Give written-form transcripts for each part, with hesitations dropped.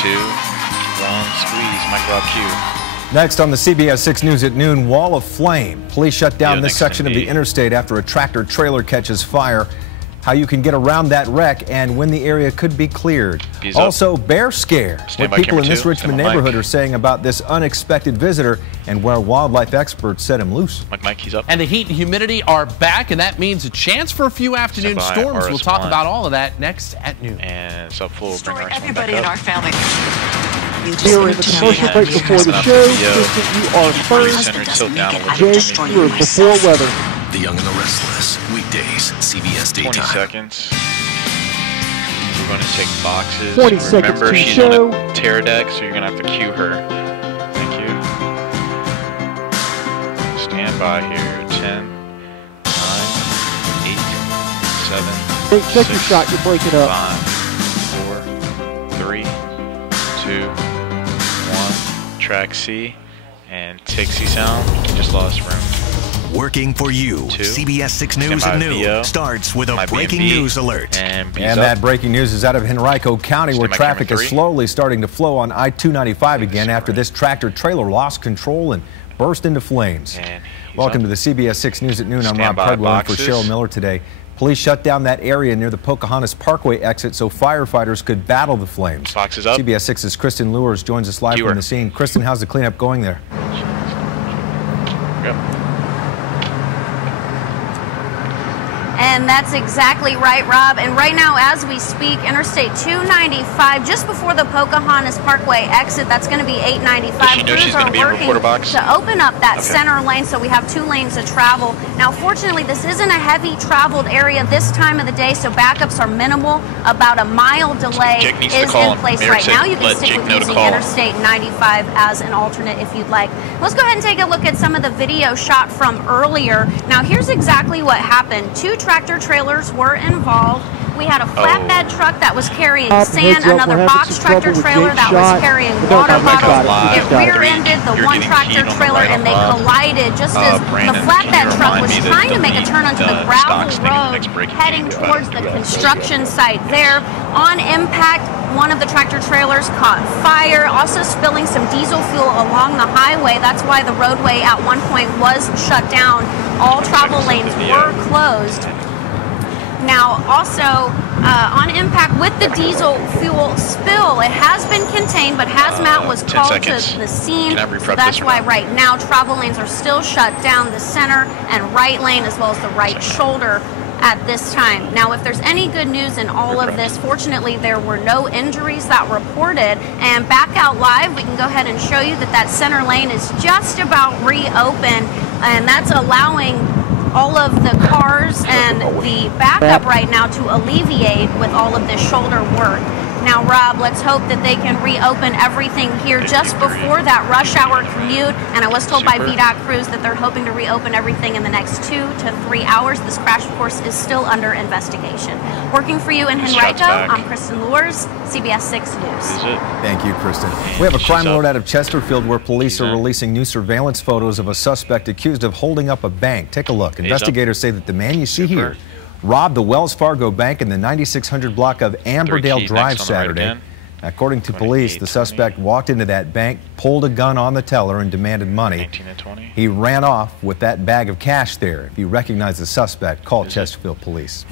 2, 1, squeeze. Mike Rob Q. Next on the CBS 6 News at noon, wall of flame. Police shut down this section of the interstate after a tractor trailer catches fire. How you can get around that wreck and when the area could be cleared. Also, bear scare. What people in this Richmond neighborhood are saying about this unexpected visitor and where wildlife experts set him loose. Mike, he's up. And the heat and humidity are back, and that means a chance for a few afternoon storms. We'll talk about all of that next at noon. And it's up full. Everybody in our family. Here in the commercial break before the show, Juston, you are first. Jay, you are before weather. The Young and the Restless, weekdays, CBS Daytime. 20 seconds. We're going to take boxes. 40 seconds Remember, to she's show. on a tear deck, so you're going to have to cue her. Thank you. Stand by here. 10, 9, 8, 7, Hey, check 6, your shot. You're breaking up. 5, 4, 3, 2, 1. Track C. And take C sound. Just lost room. Working for you, CBS 6 News at noon starts with a breaking news alert. And that breaking news is out of Henrico County, where traffic is slowly starting to flow on I-295 again after this tractor trailer lost control and burst into flames. Welcome to the CBS 6 News at noon. I'm Rob Cardwell for Cheryl Miller today. Police shut down that area near the Pocahontas Parkway exit so firefighters could battle the flames. Boxes up. CBS 6's Kristen Lewis joins us live from the scene. Kristen, how's the cleanup going there? And that's exactly right, Rob. And right now, as we speak, Interstate 295, just before the Pocahontas Parkway exit, that's going to be 895. Crews are working to open up that center lane, so we have 2 lanes to travel. Now, fortunately, this isn't a heavy traveled area this time of the day, so backups are minimal. About a mile delay is in place right now. You can stick with using Interstate 95 as an alternate if you'd like. Let's go ahead and take a look at some of the video shot from earlier. Now, here's exactly what happened. 2 tractor trailers were involved. We had a flatbed truck that was carrying sand, another box tractor trailer that was carrying water bottles. It rear-ended the one tractor trailer and they collided just as the flatbed truck was trying to make a turn onto the gravel road heading towards the construction site there. On impact, one of the tractor trailers caught fire, also spilling some diesel fuel along the highway. That's why the roadway at one point was shut down. All travel lanes were closed. Now, also, on impact with the diesel fuel spill, it has been contained, but hazmat was called to the scene. So that's why right now travel lanes are still shut down, the center and right lane as well as the right shoulder at this time. Now, if there's any good news in all of this, fortunately, there were no injuries that were reported. And back out live, we can go ahead and show you that that center lane is just about reopened, and that's allowing all of the cars and the backup right now to alleviate with all of this shoulder work. Now, Rob, let's hope that they can reopen everything here just before that rush hour commute. And I was told by VDOT crews that they're hoping to reopen everything in the next 2 to 3 hours. This crash, of course, is still under investigation. Working for you in Henrico, I'm Kristen Lewis, CBS 6 News. Thank you, Kristen. We have a crime alert out of Chesterfield where police are releasing new surveillance photos of a suspect accused of holding up a bank. Take a look. Investigators say that the man you see here robbed the Wells Fargo Bank in the 9600 block of Amberdale Drive Saturday. According to police, the suspect walked into that bank, pulled a gun on the teller, and demanded money. He ran off with that bag of cash there. If you recognize the suspect, call Chesterfield Police.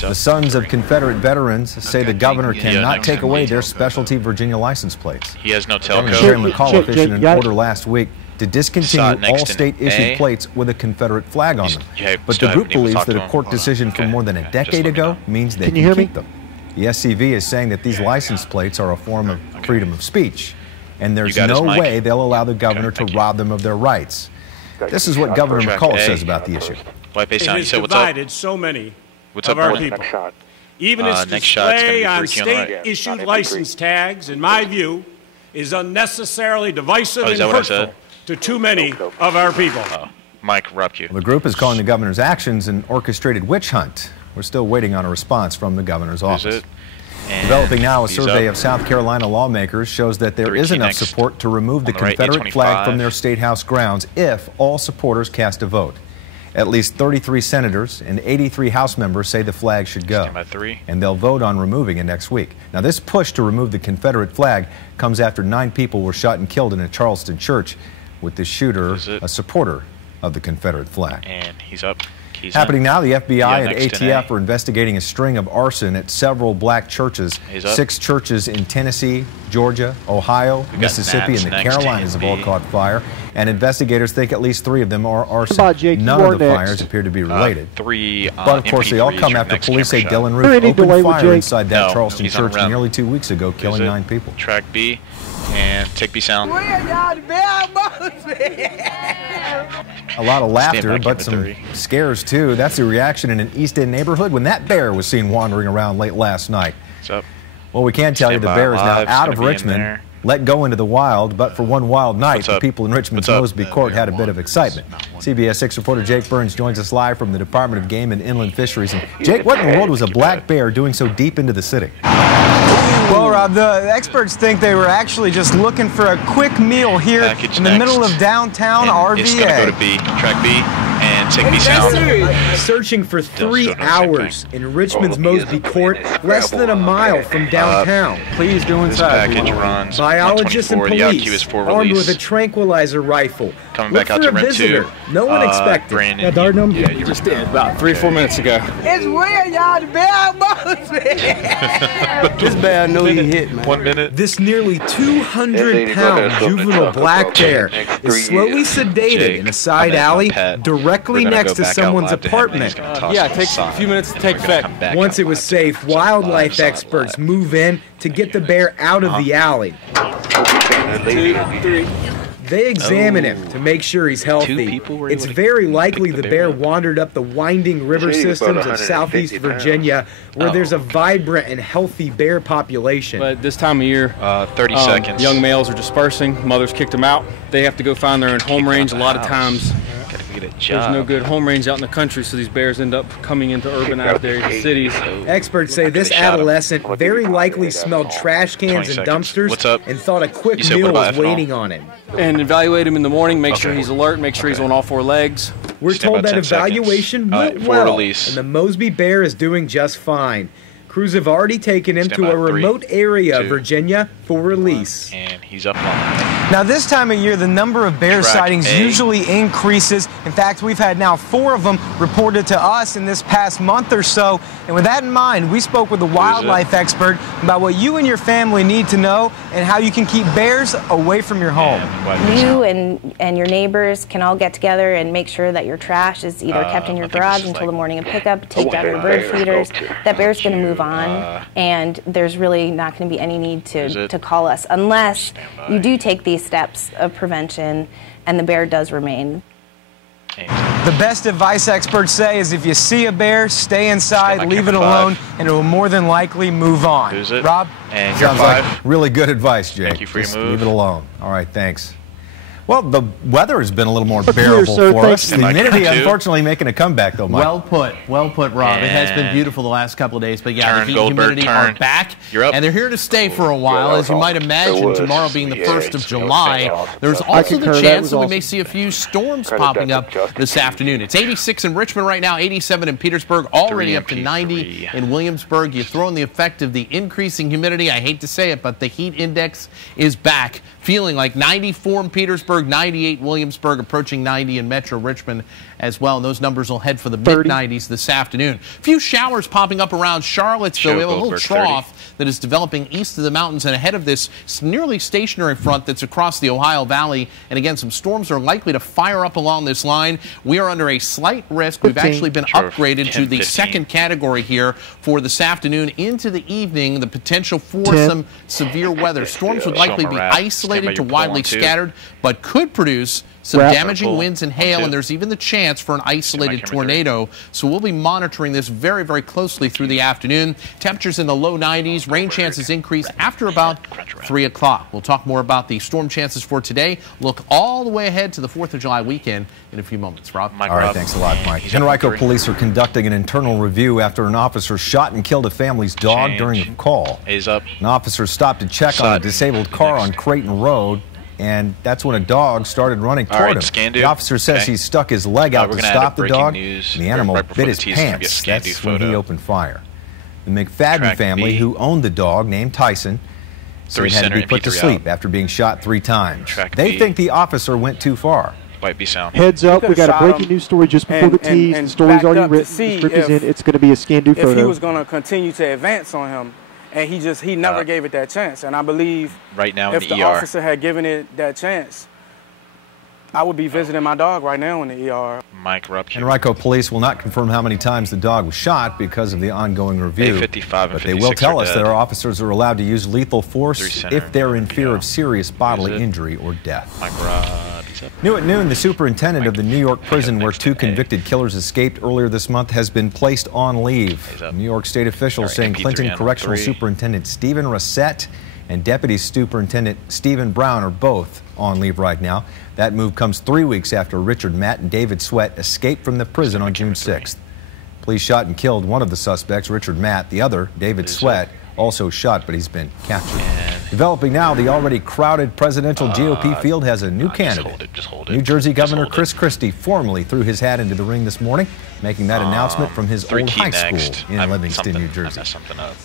The Sons of Confederate Veterans say the governor cannot take away their specialty Virginia license plates. He has no telco. Chairman McCall issued an order last week to discontinue all state-issued plates with a Confederate flag on them. But the group believes that a court decision from more than a decade ago means they can keep them. The SCV is saying that these license plates are a form of freedom of speech, and there's no way they'll allow the governor to rob them of their rights. This is what Governor McCall says about the issue. It has divided so many of our people. Even its display on state-issued license tags, in my view, is unnecessarily divisive and hurtful to too many of our people. Mike Rupke. The group is calling the governor's actions an orchestrated witch hunt. We're still waiting on a response from the governor's office. Developing now, a survey of South Carolina lawmakers shows that there is enough support to remove the Confederate flag from their state house grounds if all supporters cast a vote. At least 33 senators and 83 House members say the flag should go, and they'll vote on removing it next week. Now, this push to remove the Confederate flag comes after 9 people were shot and killed in a Charleston church, with the shooter a supporter of the Confederate flag. And he's up. Happening now, the FBI and ATF are investigating a string of arson at several black churches. 6 churches in Tennessee, Georgia, Ohio, Mississippi, and the Carolinas have all caught fire. And investigators think at least 3 of them are arson. None of the fires appear to be related. But of course, they all come after police say Dylan Roof opened fire inside that Charleston church nearly 2 weeks ago, killing 9 people. Track B and take B sound. A lot of laughter, but some scares too. That's the reaction in an East End neighborhood when that bear was seen wandering around late last night. What's up? Well, we can tell you the bear is now out of Richmond, let go into the wild, but for one wild night, the people in Richmond's Mosby Court had a bit of excitement. CBS 6 reporter Jake Burns joins us live from the Department of Game and Inland Fisheries. And Jake, what in the world was a black bear doing so deep into the city? Well, Rob, the experts think they were actually just looking for a quick meal here in the middle of downtown RVA. It's going to go to B, track B, and take B sound. Searching for 3 hours in Richmond's Mosby Court, less than a mile from downtown. Please go inside. This package runs biologists and police, the IQ is for armed release. with a tranquilizer rifle. Coming Look back out for to a rim visitor. 2. No one expected. Brandon, Darnum? Yeah, you just did about 3 or 4 minutes ago. It's weird, y'all. The bear Mosby. This bear know he hit, man. 1 minute. This nearly 200-pound juvenile black bear is slowly sedated in a side alley directly next to someone's apartment. Yeah, it takes a few minutes to take effect. Once it was safe, wildlife experts move in to get the bear out of the alley. 2, 3. They examine him to make sure he's healthy. It's very likely the bear wandered up the winding river systems of southeast Virginia, where there's a vibrant and healthy bear population. But this time of year, 30 seconds. Young males are dispersing. Mothers kicked them out. They have to go find their own home range. A lot of times, there's no good home range out in the country, so these bears end up coming into urban out there, cities. Experts say this adolescent very likely smelled trash cans and dumpsters and thought a quick meal was waiting on him. And evaluate him in the morning, make sure he's alert, make sure he's on all 4 legs. We're told that evaluation went well, and the Mosby bear is doing just fine. Crews have already taken him to a remote area of Virginia for release. And he's up on. Now, this time of year, the number of bear sightings usually increases. In fact, we've had now 4 of them reported to us in this past month or so. And with that in mind, we spoke with a wildlife expert about what you and your family need to know and how you can keep bears away from your home. You and your neighbors can all get together and make sure that your trash is either kept in your garage until the morning of pickup, take down your bird feeders. That bear's going to move on, and there's really not going to be any need to call us unless you do take these steps of prevention and the bear does remain. The best advice experts say is if you see a bear, stay inside, leave it alone, and it will more than likely move on. Rob? And you're Sounds 5. like really good advice, Jake. Thank you for your move. Leave it alone. All right, thanks. Well, the weather has been a little more bearable for us. The humidity, unfortunately, making a comeback, though, Mike. Well put, Rob. It has been beautiful the last couple of days, but yeah, the heat and humidity are back, and they're here to stay for a while. As you might imagine, tomorrow being the 1st of July, there's also the chance that we may see a few storms popping up this afternoon. It's 86 in Richmond right now, 87 in Petersburg, already up to 90 in Williamsburg. You throw in the effect of the increasing humidity. I hate to say it, but the heat index is back, feeling like 94 in Petersburg, 98 Williamsburg, approaching 90 in Metro Richmond as well. And those numbers will head for the mid-90s this afternoon. A few showers popping up around Charlottesville. We have a little trough that is developing east of the mountains and ahead of this nearly stationary front that's across the Ohio Valley. And again, some storms are likely to fire up along this line. We are under a slight risk. We've actually been upgraded to the 2nd category here for this afternoon into the evening. The potential for some severe weather. Storms would likely be isolated to widely scattered, but could produce some damaging winds and hail, and there's even the chance for an isolated tornado. So we'll be monitoring this very, very closely through the afternoon. Temperatures in the low 90s. Rain chances increase after about 3 o'clock. We'll talk more about the storm chances for today. Look all the way ahead to the 4th of July weekend in a few moments. Rob? All right, thanks a lot, Mike. Henrico police are conducting an internal review after an officer shot and killed a family's dog during a call. A's up. An officer stopped to check on a disabled car on Creighton Road. and that's when a dog started running toward him. The officer says he stuck his leg out to stop the dog, and the animal bit his pants. That's when he opened fire. The McFadden family, who owned the dog, named Tyson, said he had to be put to sleep after being shot 3 times. They think the officer went too far. Might be sound. Heads up, we got a breaking news story just before the tease. The story's already written. The script is in. It's going to be a scan-do photo. If he was going to continue to advance on him, and he never gave it that chance. And I believe right now if the officer had given it that chance, I would be visiting my dog right now in the ER. Mike Rupke. Henrico police will not confirm how many times the dog was shot because of the ongoing review. But they will tell us that our officers are allowed to use lethal force if they're in fear of serious bodily injury or death. Mike Rod. New at noon, the superintendent of the New York prison where 2 convicted killers escaped earlier this month has been placed on leave. New York State officials saying Clinton Correctional Superintendent Stephen Rossett and Deputy Superintendent Stephen Brown are both on leave right now. That move comes 3 weeks after Richard Matt and David Sweat escaped from the prison on June 6th. Police shot and killed one of the suspects, Richard Matt. The other, David Sweat, also shot, but he's been captured. Developing now, the already crowded presidential GOP field has a new candidate. New Jersey Governor Chris Christie formally threw his hat into the ring this morning, making that announcement from his old high school in Livingston, New Jersey.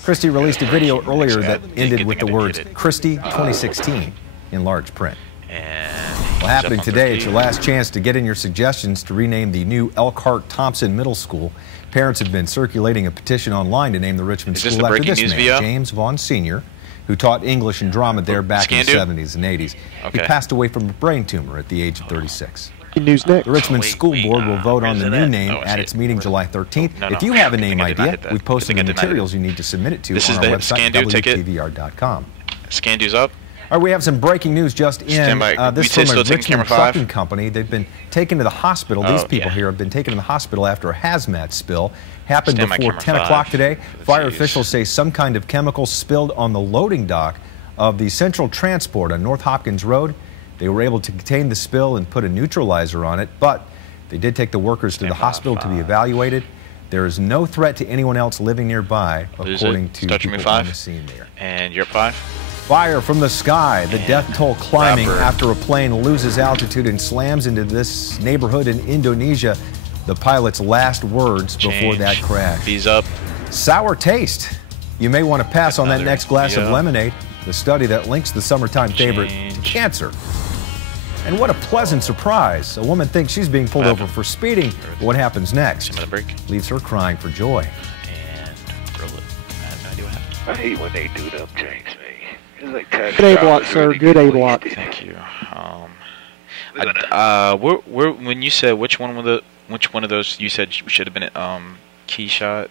Christie released a video earlier that ended with the words, Christie 2016, in large print. Well, happening today, it's your last chance to get in your suggestions to rename the new Elkhart Thompson Middle School. Parents have been circulating a petition online to name the Richmond school after this man, James Vaughn Sr., who taught English and drama there back in the 70s and 80s. He passed away from a brain tumor at the age of 36. News next. The Richmond School Board will vote on the new name at its meeting July 13th. If you have a name idea, we've posted the materials you need to submit it to on our website, WTVR.com. Scandu's up. All right, we have some breaking news just in. This from a Richmond trucking company. They've been taken to the hospital. These people here have been taken to the hospital after a hazmat spill. Happened before 10 o'clock today. Fire officials say some kind of chemical spilled on the loading dock of the Central Transport on North Hopkins Road. They were able to contain the spill and put a neutralizer on it, but they did take the workers to the hospital to be evaluated. There is no threat to anyone else living nearby, according to people on the scene there. And you're at 5? Fire from the sky, the death toll climbing after a plane loses altitude and slams into this neighborhood in Indonesia. The pilot's last words before that crash. He's up. Sour taste. You may want to pass on that next glass of lemonade, the study that links the summertime favorite to cancer. And what a pleasant surprise. A woman thinks she's being pulled over for speeding. What happens next? Leaves her crying for joy. And roll it. I have no idea what happened. I hate when they do them things, man. Like good A block, sir. Good A block. Thank you. When you said which one of those you said should have been key shot?